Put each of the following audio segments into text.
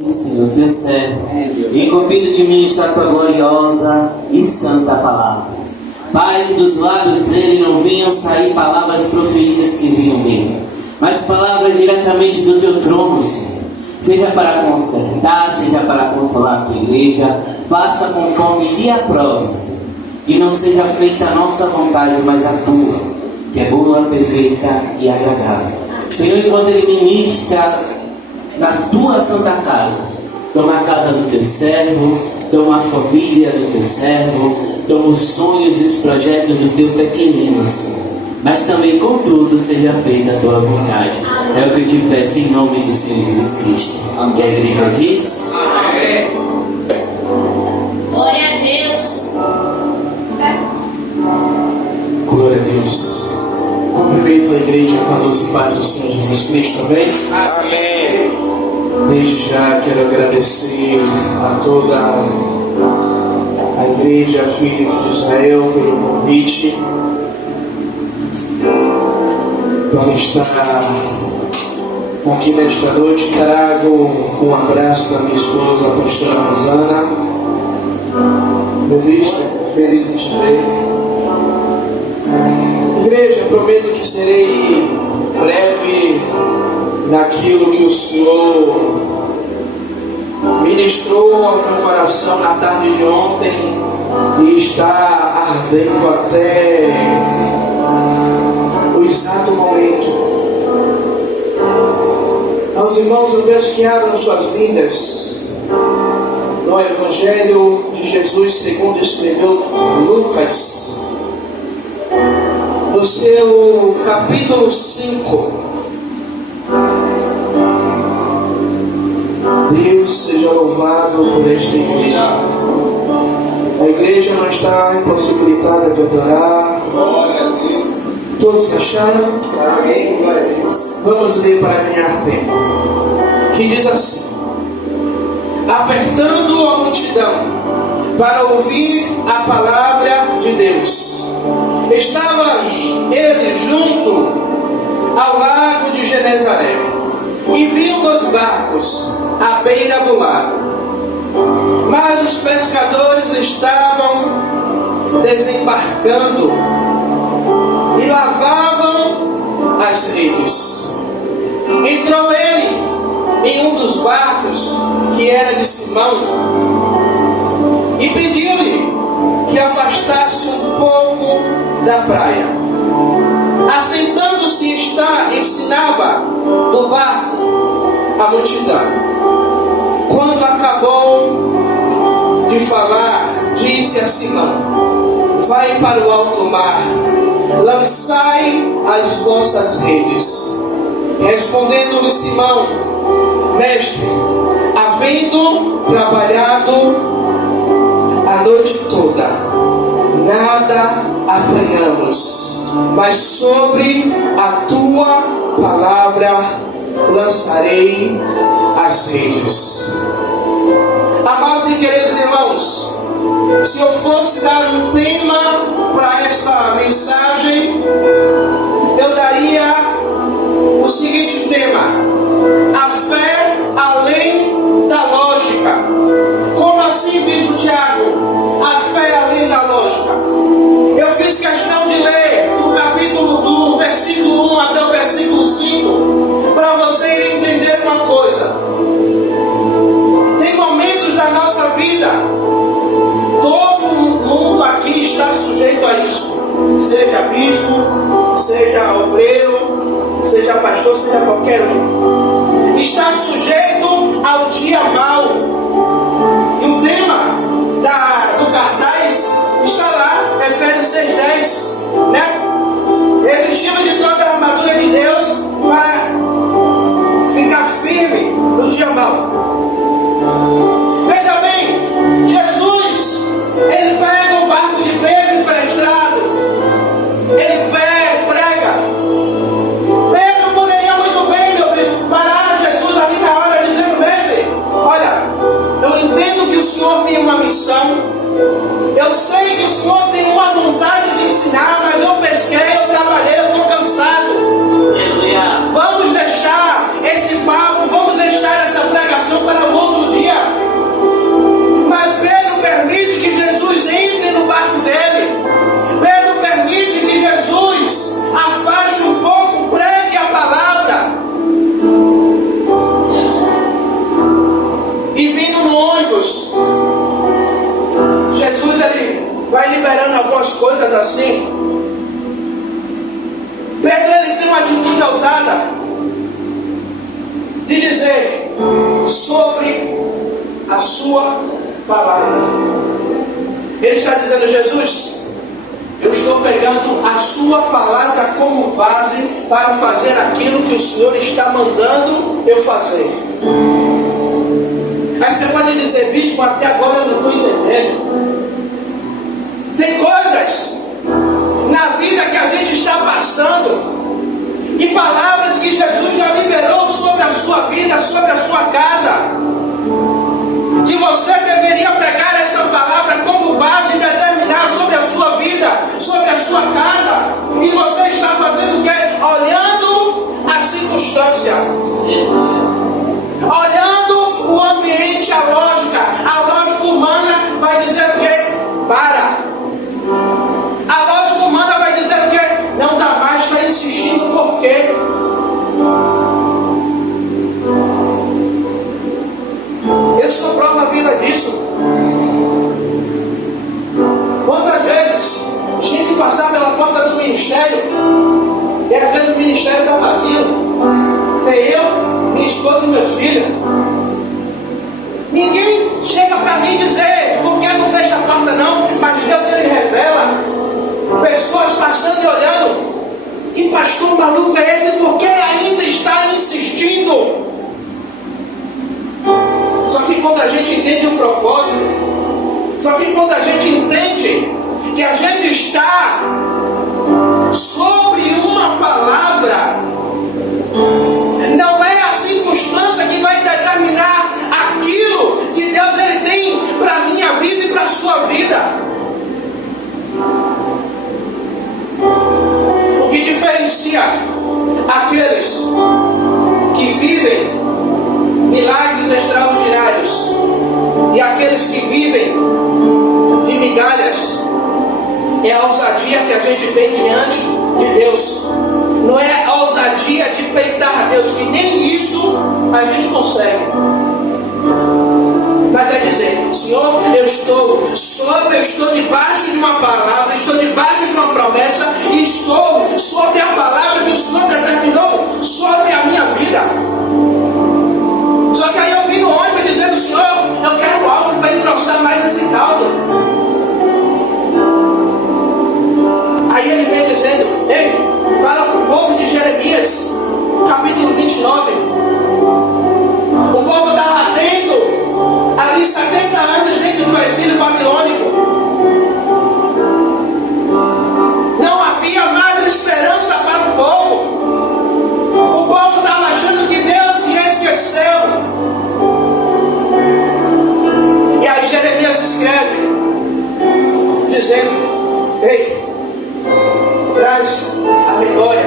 Senhor, teu servo, incumbido de ministrar tua gloriosa e santa palavra. Pai, que dos lábios dele não vinham sair palavras proferidas que vinham dele, mas palavras diretamente do teu trono, Senhor. Seja para consertar, seja para consolar a tua igreja, faça conforme lhe aprove, Senhor. Que não seja feita a nossa vontade, mas a tua, que é boa, perfeita e agradável. Senhor, enquanto ele ministra na tua santa casa, toma a casa do teu servo, toma a família do teu servo, toma os sonhos e os projetos do teu pequenino, Senhor. Mas também, contudo, seja feita a tua vontade. É o que eu te peço em nome do Senhor Jesus Cristo. E a igreja diz: Amém. Glória a Deus. Glória a Deus. Cumprimento a igreja com a luz e paz do Senhor Jesus Cristo também. Amém. Desde já quero agradecer a toda a igreja Filhos de Israel pelo convite para estar aqui nesta noite. Trago um abraço da minha esposa, a pastora Rosana. Meu bispo, feliz estarei. Igreja, prometo que serei breve naquilo que o Senhor ministrou ao meu coração na tarde de ontem e está ardendo até o exato momento. Aos irmãos, eu peço que abram suas Bíblias no Evangelho de Jesus segundo escreveu Lucas, no seu capítulo 5. Deus seja louvado por esta igreja. A igreja não está impossibilitada de adorar. Todos acharam? Amém. Glória a Deus. Vamos ler para ganhar tempo. Que diz assim: apertando a multidão para ouvir a palavra de Deus, estava ele junto ao lago de Genezaré, e viu 2 barcos à beira do lago, mas os pescadores estavam desembarcando e lavavam as redes. Entrou ele em um dos barcos, que era de Simão, e pediu-lhe que afastasse um pouco da praia. Assentando-se ensinava do barco a multidão. Quando acabou de falar, disse a Simão: vai para o alto mar, lançai as vossas redes. Respondendo-lhe Simão: mestre, havendo trabalhado a noite toda, nada apanhamos, mas sobre a tua palavra lançarei as redes. Amados e queridos irmãos, se eu fosse dar um tema para esta mensagem, eu daria o seguinte tema: a fé além da lógica. Como assim, bispo Tiago? A fé além da lógica. Eu fiz questão de ler do capítulo do versículo 1 até o versículo 5 para você entender uma coisa. Tem momentos da nossa vida, todo mundo aqui está sujeito a isso, seja bispo, seja obreiro, seja pastor, seja qualquer um, está sujeito ao dia mau. E o tema do cartaz está lá, Efésios 6:10, né? Ele chama de toda a armadura de Deus para ficar firme no dia mau. Veja bem, Jesus, ele pega o barco de Pedro emprestado, ele prega. Pedro poderia muito bem, meu bispo, parar Jesus ali na hora dizendo: mestre, olha, eu entendo que o Senhor tem uma missão, eu sei que o Senhor tem uma vontade de ensinar, mas eu pesquei, eu trabalhei, eu estou cansado. Vamos deixar esse papo, vamos deixar essa pregação para outro assim. Pedro, ele tem uma atitude ousada de dizer sobre a sua palavra. Ele está dizendo: Jesus, eu estou pegando a sua palavra como base para fazer aquilo que o Senhor está mandando eu fazer. Aí você pode dizer: bispo, até agora eu não estou entendendo. Tem coisas na vida que a gente está passando e palavras que Jesus já liberou sobre a sua vida, sobre a sua casa, que você deveria pegar essa palavra como base e determinar sobre a sua vida, sobre a sua casa, e você está fazendo o quê? Olhando a circunstância, olhando o ambiente, a lógica humana vai dizer o quê? Para. A lógica humana vai dizer o quê? Não dá mais, está insistindo por quê? Eu sou prova viva disso. Quantas vezes a gente passar pela porta do ministério e às vezes o ministério está vazio, tem eu, minha esposa e meus filhos. Ninguém chega para mim e dizer por que não fecha a porta não, mas Deus ele revela. Pessoas passando e olhando: que pastor maluco é esse? Por que ainda está insistindo? Só que quando a gente entende o propósito, só que quando a gente entende que a gente está sobre uma palavra, não é a circunstância que vai determinar aquilo que Deus ele tem para a minha vida e para a sua vida. O que diferencia aqueles que vivem milagres extraordinários e aqueles que vivem de migalhas é a ousadia que a gente tem diante de Deus. Não é a ousadia de peitar Deus, que nem isso a gente consegue. Mas é dizer: Senhor, eu estou debaixo de uma palavra, estou debaixo de uma promessa, e estou sobre a palavra que o Senhor determinou sobre a minha vida. Só que aí eu vim no ônibus dizendo: Senhor, eu quero algo para engrossar mais esse caldo. Aí ele vem dizendo: ei, fala para o povo de Jeremias, capítulo 29. O povo estava tendo ali 70 anos dentro do exílio babilônico. Não havia mais esperança para o povo. O povo estava achando que Deus se esqueceu. E aí Jeremias escreve dizendo: ei, traz a memória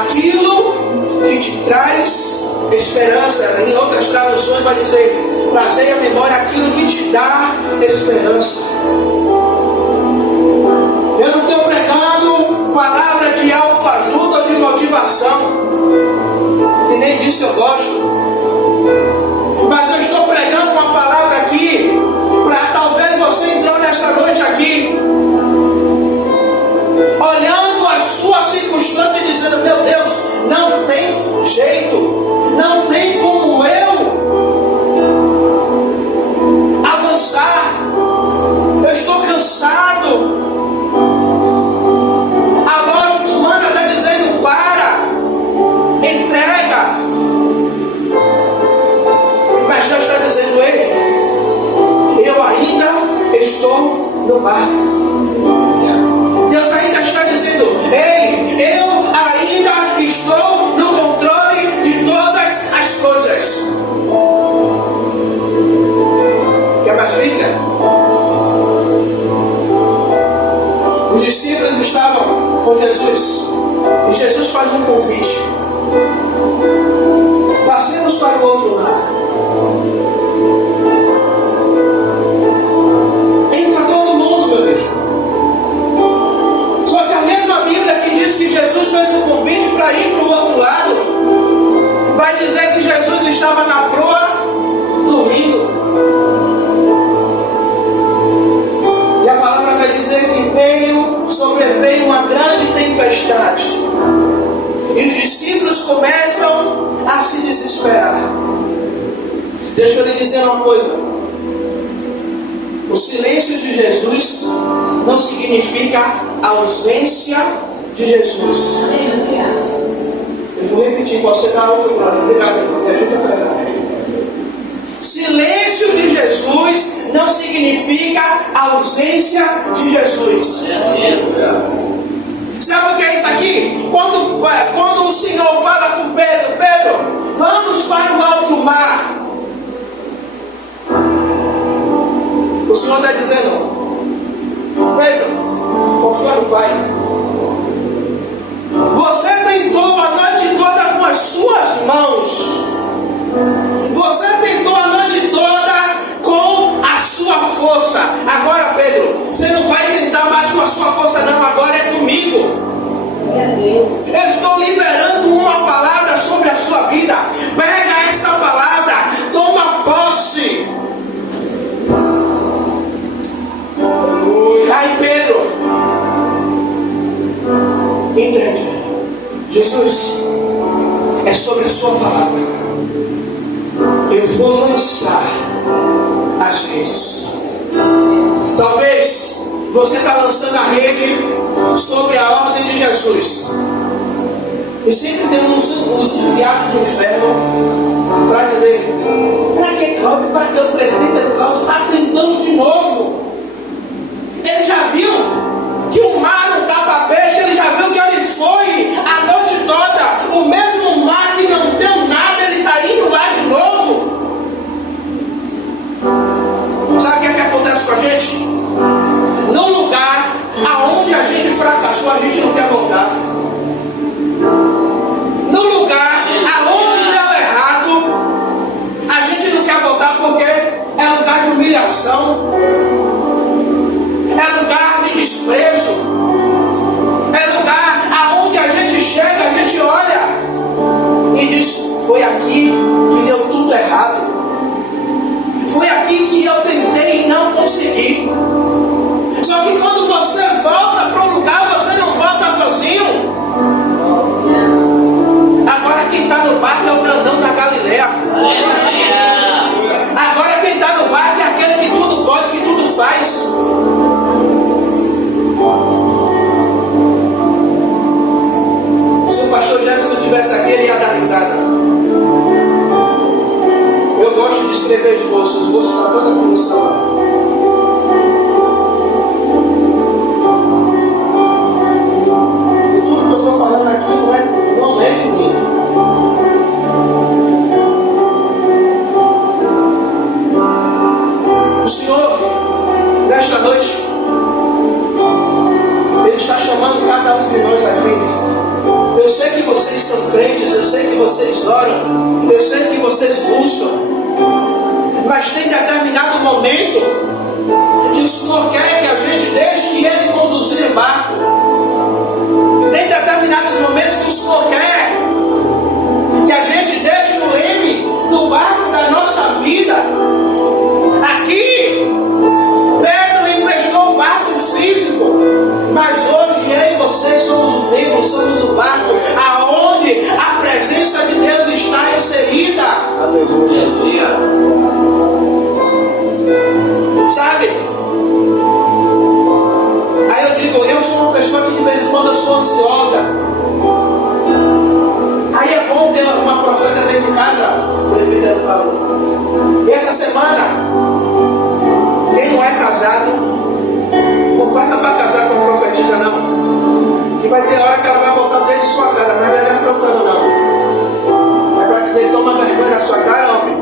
aquilo que te traz esperança. Em outras traduções vai dizer: trazei à memória aquilo que te dá esperança. Eu não estou pregando palavra de autoajuda ou de motivação, que nem disso eu gosto. Mas eu estou pregando uma palavra aqui para talvez você entrou nessa noite aqui olhando a sua circunstância e dizendo: meu Deus, não tem jeito, não tem como eu avançar, eu estou cansado. A lógica humana está dizendo: para, entrega. Mas Deus está dizendo: ei, eu ainda estou no barco. Deus ainda está dizendo: ei, eu ainda estou no controle de Deixa eu lhe dizer uma coisa. O silêncio de Jesus não significa a ausência de Jesus. Eu vou repetir, você dá outro lado. Obrigado, irmão. Me ajuda a pregar. Silêncio de Jesus não significa a ausência de Jesus. Sabe o que é isso aqui? Quando o Senhor fala com Pedro, Pedro, vamos para o alto mar. O Senhor está dizendo, Pedro, confia no Pai. Você tentou a noite toda com as suas mãos. Você tentou a noite toda com a sua força. Agora, Pedro, você não vai tentar mais com a sua força, não. Agora é comigo. Eu estou liberando uma palavra sobre a sua vida. Pega essa palavra, toma posse. Aí, Pedro, entende? Jesus, é sobre a sua palavra. Eu vou lançar as redes. Talvez você está lançando a rede sobre a ordem de Jesus. E sempre tem uns enviados do inferno para dizer: para que Cláudio? Para que o presbítero Cláudio está tentando de novo? Ele já viu que o mar não dá para peixe, ele já viu que ele foi a noite toda. O mesmo mar que não deu nada, ele está indo lá de novo. Sabe o que é que acontece com a gente? No lugar aonde a gente fracassou, a gente não quer voltar. No lugar aonde deu errado, a gente não quer voltar porque é lugar de humilhação. É lugar de desprezo. É lugar aonde a gente chega, a gente olha e diz: foi aqui que deu tudo errado. Foi aqui que eu tentei e não consegui. Só que quando você volta para o lugar, você não volta sozinho. Agora quem está no barco é o grandão da Galileia. Agora quem está no barco é aquele que tudo pode, que tudo faz. Se o pastor Jefferson estivesse aqui, ele ia dar risada. Eu gosto de escrever esboço. O esboço está toda a comissão lá. E tudo que eu estou falando aqui não é de mim. O Senhor, nesta noite, Ele está chamando cada um de nós aqui. Eu sei que vocês são crentes, eu sei que vocês oram, eu sei que vocês buscam, mas tem determinado momento que o Senhor quer que a gente deixe Ele conduzir o barco. Tem determinados momentos que o Senhor quer que a gente deixe o leme no barco da nossa vida. Aqui, Pedro emprestou um barco físico, mas hoje eu e vocês somos o leme, somos o barco aonde a presença de Deus está inserida. Aleluia. Sabe? Aí eu digo, eu sou uma pessoa que de vez em quando eu sou ansiosa. Aí é bom ter uma profeta dentro de casa, o presbítero Paulo. E essa semana, quem não é casado, não passa para casar com a profetisa não. Que vai ter hora que ela vai voltar dentro de sua casa, mas não é afrontando não. É para dizer, toma vergonha na sua cara, homem.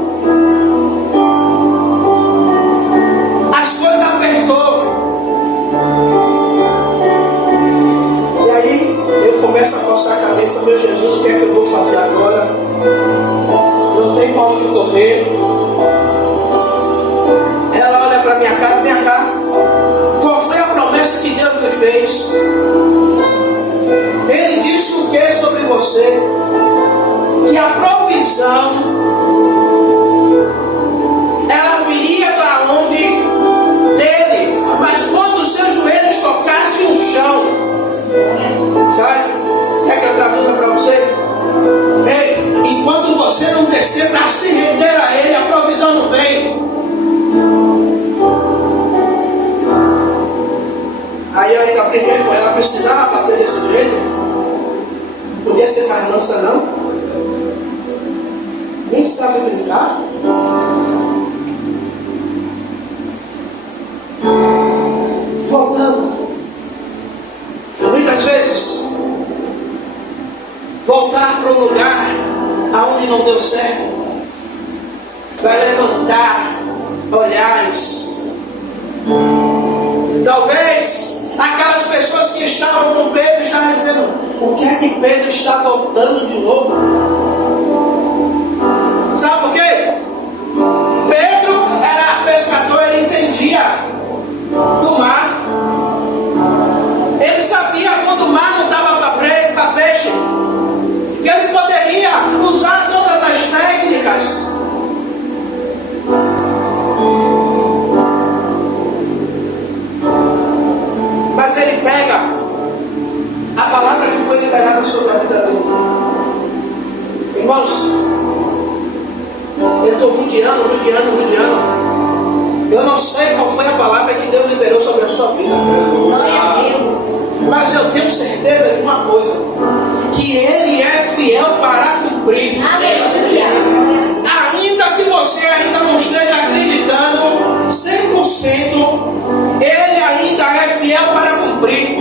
As coisas apertou. E aí eu começo a coçar a cabeça: meu Jesus, o que é que eu vou fazer agora? Não tem para onde correr. Ela olha para minha cara: minha cara, qual foi a promessa que Deus me fez? Ele disse o que sobre você? Que a provisão ela viria da onde? Dele. Mas quando os seus joelhos tocassem o chão, sabe? Quer que eu traduza para você? Ei, enquanto você não descer para se render a Ele, a provisão ainda brinquei com ela, precisava bater desse jeito. Podia ser mais mansa, não? Nem sabe brincar. Voltando. Muitas vezes, voltar para um lugar aonde não deu certo vai levantar olhares. Talvez aquelas pessoas que estavam com Pedro estavam dizendo: o que é que Pedro está voltando de novo? Sabe por quê? Pedro era pescador, ele entendia do mar. Ele sabia quando o mar não dava para peixe, que ele poderia usar todas as técnicas. Mas ele pega a palavra que foi liberada sobre a vida dele. Irmãos, eu estou rodeando. Eu não sei qual foi a palavra que Deus liberou sobre a sua vida. Glória a Deus. Mas eu tenho certeza de uma coisa: que Ele é fiel para cumprir. Aleluia. Ainda que você ainda não esteja acreditando 100%, Ele ainda é fiel para cumprir.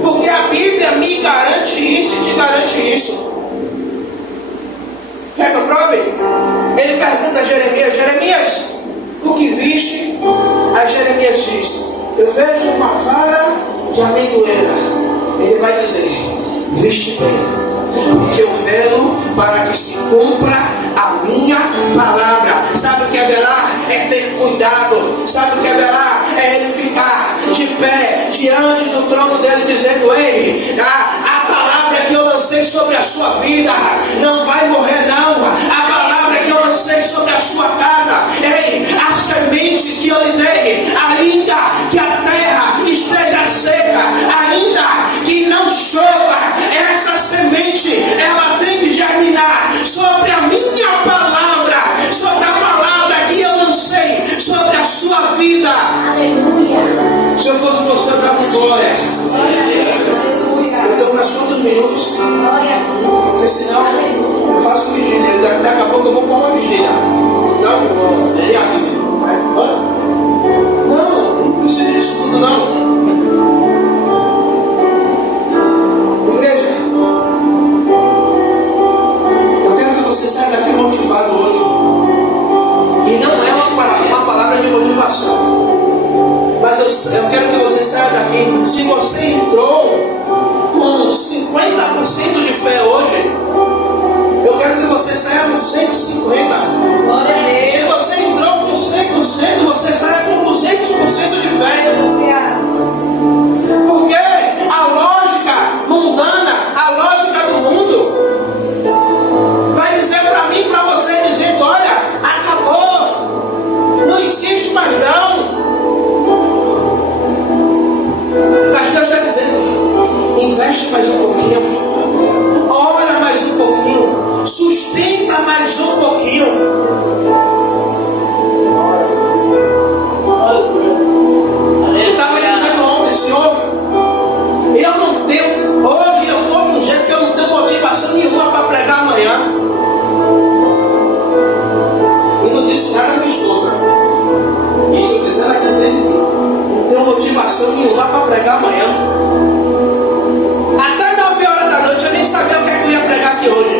Porque a Bíblia me garante isso e te garante isso. Quer que eu prove? Ele pergunta a Jeremias: Jeremias, o que viste? Aí Jeremias diz: eu vejo uma vara de amendoeira. Ele vai dizer: viste bem, porque eu velo para que se cumpra a minha palavra. Sabe o que é velar? É ter cuidado. Sabe o que é velar? É ele ficar de pé diante do trono dele, dizendo: ei, a palavra que eu lancei sobre a sua vida não vai morrer, não. A palavra que eu lancei sobre a sua casa, ei, a semente que eu lhe dei, ainda que a terra esteja seca, ainda que não chova, essa semente ela tem que germinar sobre a minha palavra, sobre a palavra que eu lancei sobre a sua vida. Aleluia. Se eu fosse você, eu dava glória. Eu dou mais quantos minutos? Glória a Deus. Porque senão eu faço vigília. Daqui a pouco eu vou pôr uma vigília. Não precisa disso tudo não. Igreja, eu quero que você saia daqui motivado hoje. E não é uma palavra de motivação. Mas eu quero que você saia daqui. Se você entrou com 50% de fé hoje, eu quero que você saia com 150%. Glória a Deus. Se você entrou com 100%, você saia com 200% de fé. Porque a lógica mundana, a lógica do mundo, vai dizer para mim e para você, dizendo: olha, acabou, não existe mais não. Mas Deus está dizendo: investe mais um pouquinho, ora mais um pouquinho, sustenta mais um pouquinho. Eu estava dizendo ontem: Senhor, eu não tenho, hoje eu estou de um jeito que eu não tenho motivação nenhuma para pregar amanhã. E não disse nada a minha esposa. Isso eu dizendo aqui dentro de mim. Não tenho motivação nenhuma para pregar amanhã. Até 9 horas da noite eu nem sabia o que é que eu ia pregar aqui hoje.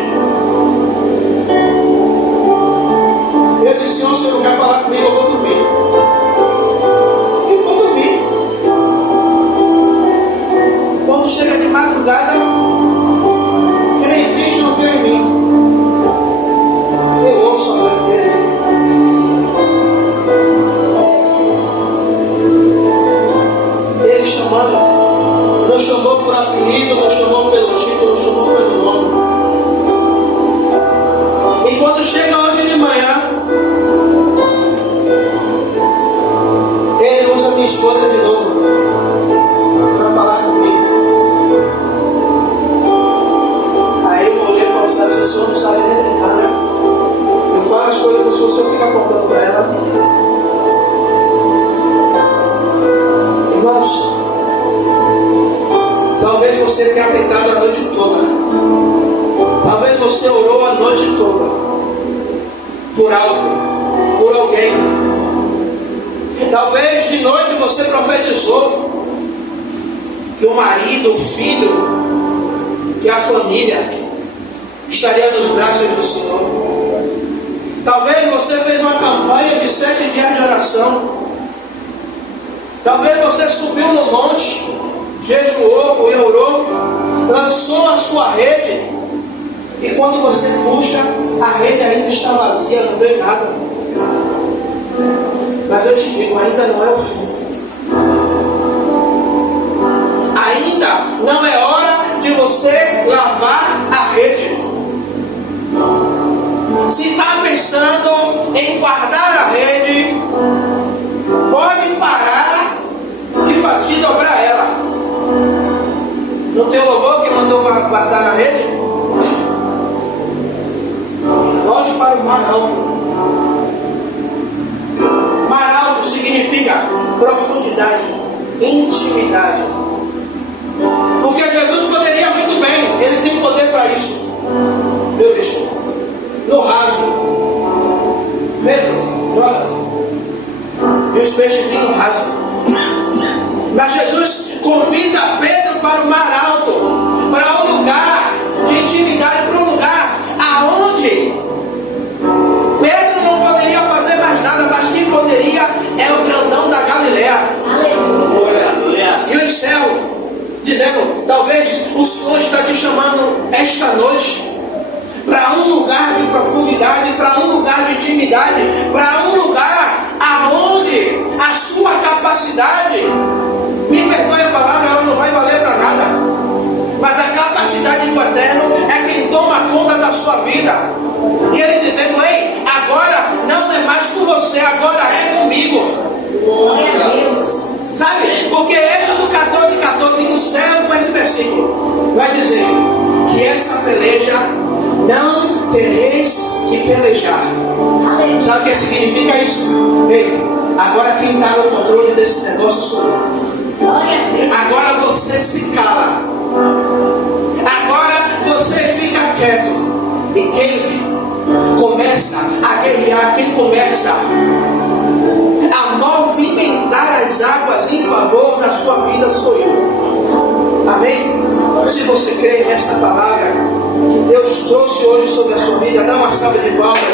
a noite toda por algo, por alguém. Talvez de noite você profetizou que o marido, o filho, que a família estaria nos braços do Senhor. Talvez você fez uma campanha de 7 dias de oração. Talvez você subiu no monte, jejuou e orou, lançou a sua rede, e quando você puxa, a rede ainda está vazia, não vem nada. Mas eu te digo, ainda não é o fim. Ainda não é hora de você lavar a rede. Se está pensando em guardar a rede, pode parar de dobrar ela. Não tem louvor que mandou guardar a rede? Volte para o mar alto. Mar alto significa profundidade, intimidade. Porque Jesus poderia muito bem, ele tem poder para isso. Meu bicho, no raso, Pedro, joga. E os peixes vinham no raso. Mas Jesus convida Pedro para o mar alto, para um lugar de intimidade, para um lugar aonde Pedro não poderia fazer mais nada, mas quem poderia é o grandão da Galileia. Aleluia. E eu encerro dizendo, talvez o Senhor está te chamando esta noite para um lugar de profundidade, para um lugar de intimidade, para um lugar aonde a sua capacidade, me perdoe a palavra, ela não vai valer para nada, mas a capacidade do Eterno é quem toma conta da sua vida. E ele dizendo, ei, agora não é mais com você, agora é comigo. Glória a Deus. Sabe? Porque Êxodo 14:14 encerra com esse versículo. Vai dizer que essa peleja não tereis que pelejar. Aleluia. Sabe o que significa isso? Ei, agora quem está no controle desse negócio sou eu. Glória a Deus. Agora você se cala. Agora você fica quieto. E quem começa a guerrear, quem começa a movimentar as águas em favor da sua vida sou eu. Amém? Se você crê nessa palavra que Deus trouxe hoje sobre a sua vida, dá uma salva de palmas.